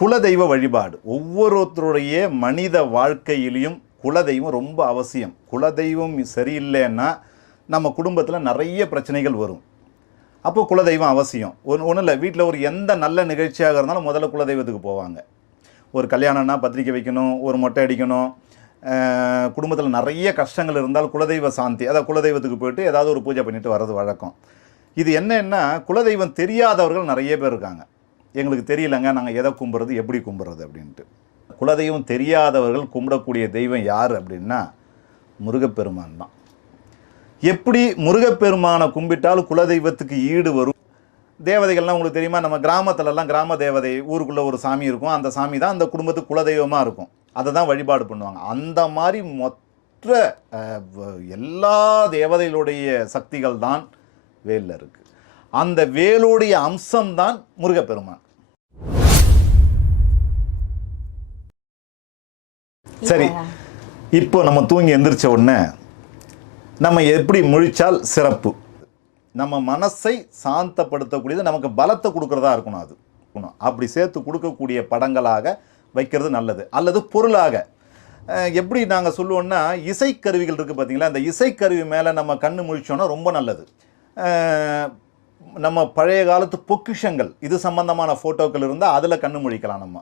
குலதெய்வ வழிபாடு. ஒவ்வொருத்தருடைய மனித வாழ்க்கையிலையும் குலதெய்வம் ரொம்ப அவசியம். குலதெய்வம் சரியில்லைன்னா நம்ம குடும்பத்தில் நிறைய பிரச்சனைகள் வரும். அப்போ குலதெய்வம் அவசியம். ஒன்று ஒன்றும் இல்லை. வீட்டில் ஒரு எந்த நல்ல நிகழ்ச்சியாக இருந்தாலும் முதல்ல குலதெய்வத்துக்கு போவாங்க. ஒரு கல்யாணம்னா பத்திரிக்கை வைக்கணும் ஒரு மொட்டை அடிக்கணும். குடும்பத்தில் நிறைய கஷ்டங்கள் இருந்தால் குலதெய்வ சாந்தி அதாவது குலதெய்வத்துக்கு போயிட்டு ஏதாவது ஒரு பூஜை பண்ணிட்டு வர்றது வழக்கம். இது என்னென்னா குலதெய்வம் தெரியாதவர்கள் நிறைய பேர் இருக்காங்க. எங்களுக்கு தெரியலங்க நாங்கள் எதை கும்பிட்றது எப்படி கும்பிட்றது அப்படின்ட்டு. குலதெய்வம் தெரியாதவர்கள் கும்பிடக்கூடிய தெய்வம் யார் அப்படின்னா முருகப்பெருமான் தான். எப்படி முருகப்பெருமானை கும்பிட்டால் குலதெய்வத்துக்கு ஈடு வரும்? தேவதைகள்லாம் உங்களுக்கு தெரியுமா? நம்ம கிராமத்துலலாம் கிராம தேவதை ஊருக்குள்ளே ஒரு சாமி இருக்கும். அந்த சாமி தான் அந்த குடும்பத்துக்கு குலதெய்வமாக இருக்கும். அதை தான் வழிபாடு பண்ணுவாங்க. அந்த மாதிரி மொத்த எல்லா தேவதைகளுடைய சக்திகள் தான் வேலில் இருக்குது அந்த வேலுடைய அம்சம்தான் முருகப்பெருமான். சரி இப்போ நம்ம தூங்கி எந்திரிச்ச உடனே நம்ம எப்படி முழிச்சால் சிறப்பு? நம்ம மனசை சாந்தப்படுத்தக்கூடியது நமக்கு பலத்தை கொடுக்கறதா இருக்கணும் அது. அப்படி சேர்த்து கொடுக்கக்கூடிய படங்களாக வைக்கிறது நல்லது. அல்லது பொருளாக. எப்படி நாங்கள் சொல்லுவோம்னா இசைக்கருவிகள் இருக்குது பார்த்தீங்களா அந்த இசைக்கருவி மேலே நம்ம கண்ணு முழிச்சோன்னா ரொம்ப நல்லது. நம்ம பழைய காலத்து பொக்கிஷங்கள் இது சம்பந்தமான ஃபோட்டோக்கள் இருந்தால் அதில் கண்ணு முழிக்கலாம் நம்ம.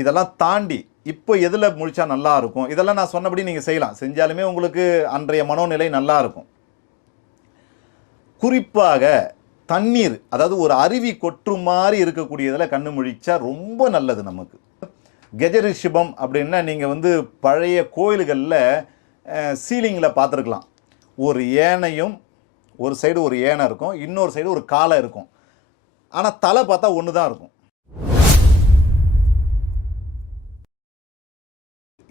இதெல்லாம் தாண்டி இப்போ எதில் முழிச்சா நல்லா இருக்கும்? இதெல்லாம் நான் சொன்னபடி நீங்கள் செய்யலாம். செஞ்சாலுமே உங்களுக்கு அன்றைய மனோநிலை நல்லா இருக்கும். குறிப்பாக தண்ணீர் அதாவது ஒரு அருவி கொற்று மாதிரி இருக்கக்கூடியதில் கண்ணு முழிச்சா ரொம்ப நல்லது நமக்கு. கெஜரிஷிபம் அப்படின்னா நீங்கள் வந்து பழைய கோயில்களில் சீலிங்கில் பார்த்துருக்கலாம். ஒரு ஏனையும் ஒரு சைடு ஒரு ஏனை இருக்கும் இன்னொரு சைடு ஒரு காலை இருக்கும். ஆனால் தலை பார்த்தா ஒன்று தான் இருக்கும்.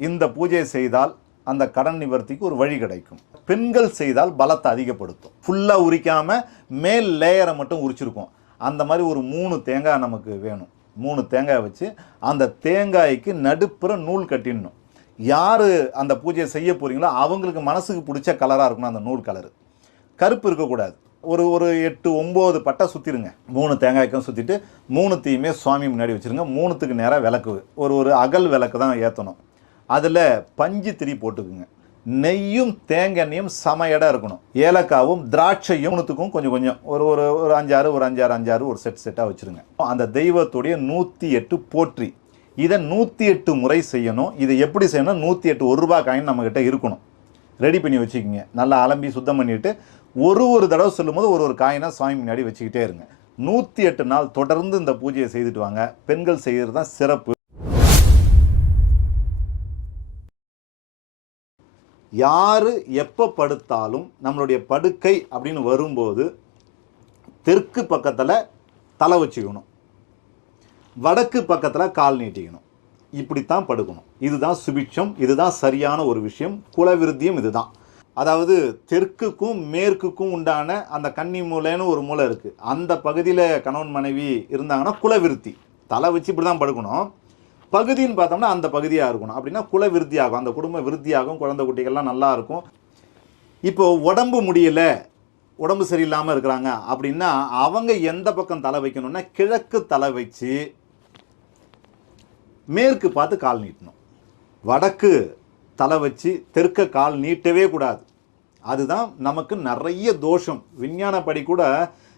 இந்த பூஜையை செய்தால் அந்த கடன் நிவர்த்திக்கு ஒரு வழி கிடைக்கும். பெண்கள் செய்தால் பலத்தை அதிகப்படுத்தும். ஃபுல்லாக உரிக்காமல் மேல் லேயரை மட்டும் உரிச்சிருக்கும். அந்த மாதிரி ஒரு மூணு தேங்காய் நமக்கு வேணும். மூணு தேங்காய் வச்சு அந்த தேங்காய்க்கு நடுப்புற நூல் கட்டிடணும். யார் அந்த பூஜையை செய்ய போகிறீங்களோ அவங்களுக்கு மனசுக்கு பிடிச்ச கலராக இருக்கணும் அந்த நூல் கலரு கருப்பு இருக்கக்கூடாது. ஒரு ஒரு எட்டு ஒம்பது பட்டை சுற்றிருங்க மூணு தேங்காய்க்கும் சுற்றிட்டு மூணுத்தையுமே சுவாமி முன்னாடி வச்சுருங்க. மூணுத்துக்கு நேராக விளக்கு ஒரு ஒரு அகல் விளக்கு தான் ஏற்றணும் அதில் பஞ்சு திரி போட்டுக்குங்க. நெய்யும் தேங்காயும் சம இடம் இருக்கணும். ஏலக்காவும் திராட்சையும் மூணுத்துக்கும் கொஞ்சம் கொஞ்சம். ஒரு ஒரு ஒரு அஞ்சாறு ஒரு அஞ்சாறு அஞ்சாறு ஒரு செட் செட்டாக வச்சுருங்க. அந்த தெய்வத்துடைய நூற்றி எட்டு போற்றி. இதை நூற்றி எட்டு முறை செய்யணும். இதை எப்படி செய்யணும் நூற்றி எட்டு ஒரு ரூபா காயின் நம்மக்கிட்ட இருக்கணும். ரெடி பண்ணி வச்சுக்கிங்க. நல்லா அலம்பி சுத்தம் பண்ணிட்டு ஒரு ஒரு தடவை சொல்லும்போது ஒரு ஒரு காயினா சுவாமி முன்னாடி வச்சுக்கிட்டே இருங்க. நூற்றி எட்டு நாள் தொடர்ந்து இந்த பூஜையை செய்துட்டு வாங்க. பெண்கள் செய்கிறது தான் சிறப்பு. யார் எப்போ படுத்தாலும் நம்மளுடைய படுக்கை அப்படின்னு வரும்போது தெற்கு பக்கத்தில் தலை வச்சுக்கணும். வடக்கு பக்கத்தில் கால் நீட்டிக்கணும். இப்படித்தான் படுக்கணும். இதுதான் சுபிட்சம் இதுதான் சரியான ஒரு விஷயம். குலவிருத்தியும் இதுதான். அதாவது தெற்குக்கும் மேற்குக்கும் உண்டான அந்த கன்னி மூலைன்னு ஒரு மூலை இருக்குது அந்த பகுதியில் கணவன் மனைவி இருந்தாங்கன்னா குலவிருத்தி. தலை வச்சு இப்படி தான் படுக்கணும். பகுதின்னு பார்த்தோம்னா அந்த பகுதியாக இருக்கணும். அப்படின்னா குல விருத்தியாகும் அந்த குடும்ப விருத்தியாகும். குழந்தை குட்டிகள்லாம் நல்லா இருக்கும். இப்போ உடம்பு முடியலை உடம்பு சரியில்லாமல் இருக்கிறாங்க அப்படின்னா அவங்க எந்த பக்கம் தலை வைக்கணும்னா கிழக்கு தலை வச்சு மேற்கு பார்த்து கால் நீட்டணும். வடக்கு தலை வச்சு தெற்க கால் நீட்டவே கூடாது. அதுதான் நமக்கு நிறைய தோஷம். விஞ்ஞானப்படி கூட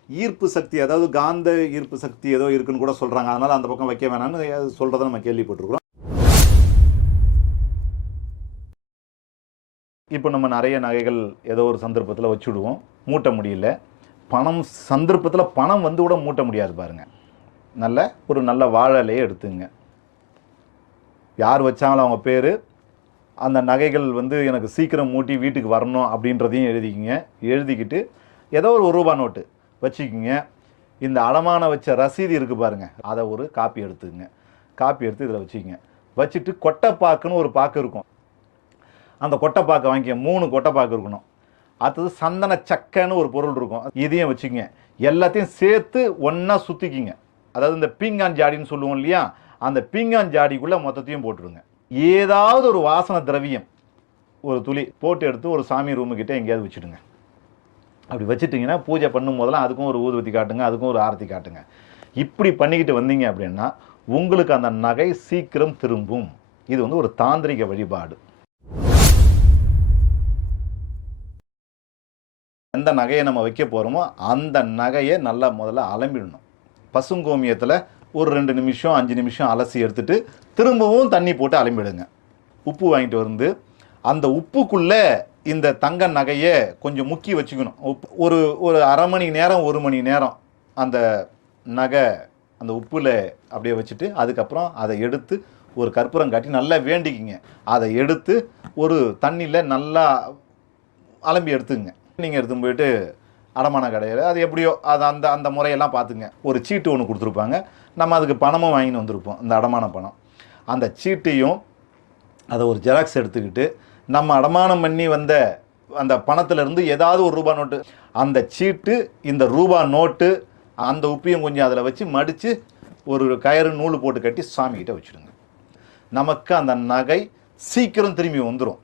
ஈர்ப்பு சக்தி அதாவது காந்த ஈர்ப்பு சக்தி ஏதோ இருக்குன்னு கூட சொல்கிறாங்க அதனால் அந்த பக்கம் வைக்க வேணாம்னு சொல்கிறத நம்ம கேள்விப்பட்டிருக்கிறோம். இப்போ நம்ம நிறைய நகைகள் ஏதோ ஒரு சந்தர்ப்பத்தில் வச்சுடுவோம். மூட்ட முடியல. பணம் சந்தர்ப்பத்தில் பணம் வந்து கூட மூட்ட முடியாது பாருங்க. நல்ல ஒரு நல்ல வாழலையே எடுத்துங்க. யார் வச்சாங்களோ அவங்க பேர் அந்த நகைகள் வந்து எனக்கு சீக்கிரம் மூட்டி வீட்டுக்கு வரணும் அப்படின்றதையும் எழுதிக்கிங்க. எழுதிக்கிட்டு ஏதோ ஒரு ரூபா நோட்டு வச்சுக்கிங்க. இந்த அடமான வச்ச ரசீது இருக்குது பாருங்கள் அதை ஒரு காப்பி எடுத்துக்கங்க காப்பி எடுத்து இதில் வச்சுக்கிங்க. வச்சுட்டு கொட்டைப்பாக்குன்னு ஒரு பாக்கு இருக்கும். அந்த கொட்டைப்பாக்கை வாங்கிக்க மூணு கொட்டைப்பாக்கு இருக்கணும். அடுத்தது சந்தன சக்கைன்னு ஒரு பொருள் இருக்கும். இதையும் வச்சுக்கங்க. எல்லாத்தையும் சேர்த்து ஒன்றா சுற்றிக்கிங்க அதாவது இந்த பீங்கான் ஜாடின்னு சொல்லுவோம் இல்லையா? அந்த பீங்கான் ஜாடிக்குள்ளே மொத்தத்தையும் போட்டுருங்க. ஏதாவது ஒரு வாசன திரவியம் ஒரு துளி போட்டு எடுத்து ஒரு சாமி ரூமுக்கிட்ட எங்கேயாவது வச்சுடுங்க. அப்படி வச்சுட்டிங்கன்னா பூஜை பண்ணும் போதெல்லாம் அதுக்கும் ஒரு ஊதுவத்தி காட்டுங்க அதுக்கும் ஒரு ஆரத்தி காட்டுங்க. இப்படி பண்ணிக்கிட்டு வந்தீங்க அப்படின்னா உங்களுக்கு அந்த நகை சீக்கிரம் திரும்பும். இது வந்து ஒரு தாந்திரிக வழிபாடு. எந்த நகையை நம்ம வைக்க போகிறோமோ அந்த நகையை நல்லா முதல்ல அலம்பிடணும். பசுங்கோமியத்தில் ஒரு ரெண்டு நிமிஷம் அஞ்சு நிமிஷம் அலசி எடுத்துட்டு திரும்பவும் தண்ணி போட்டு அலம்பிடுங்க. உப்பு வாங்கிட்டு வந்து அந்த உப்புக்குள்ளே இந்த தங்க நகையை கொஞ்சம் முக்கி வச்சுக்கணும். உப்பு- ஒரு ஒரு அரை மணி நேரம் ஒரு மணி நேரம் அந்த நகை அந்த உப்பில் அப்படியே வச்சுட்டு அதுக்கப்புறம் அதை எடுத்து ஒரு கற்பூரம் காட்டி நல்லா வேண்டிக்கிங்க. அதை எடுத்து ஒரு தண்ணியில் நல்லா அலம்பி எடுத்துங்க. நீங்கள் எடுத்துன்னு போயிட்டு அடமான கடையில். அது எப்படியோ அது அந்த அந்த முறையெல்லாம் பார்த்துங்க. ஒரு சீட்டு ஒன்று கொடுத்துருப்பாங்க. நம்ம அதுக்கு பணமும் வாங்கின்னு வந்திருப்போம் இந்த அடமான பணம். அந்த சீட்டையும் அதை ஒரு ஜெராக்ஸ் எடுத்துக்கிட்டு நம்ம அடமானம் பண்ணி வந்த அந்த பணத்துல இருந்து ஏதாவது ஒரு ரூபா நோட்டு அந்த சீட்டு இந்த ரூபா நோட்டு அந்த உப்பையும் கொஞ்சம் அதில் வச்சு மடித்து ஒரு கயிறு நூல் போட்டு கட்டி சாமிக்கிட்ட வச்சுடுங்க. நமக்கு அந்த நகை சீக்கிரம் திரும்பி வந்துடும்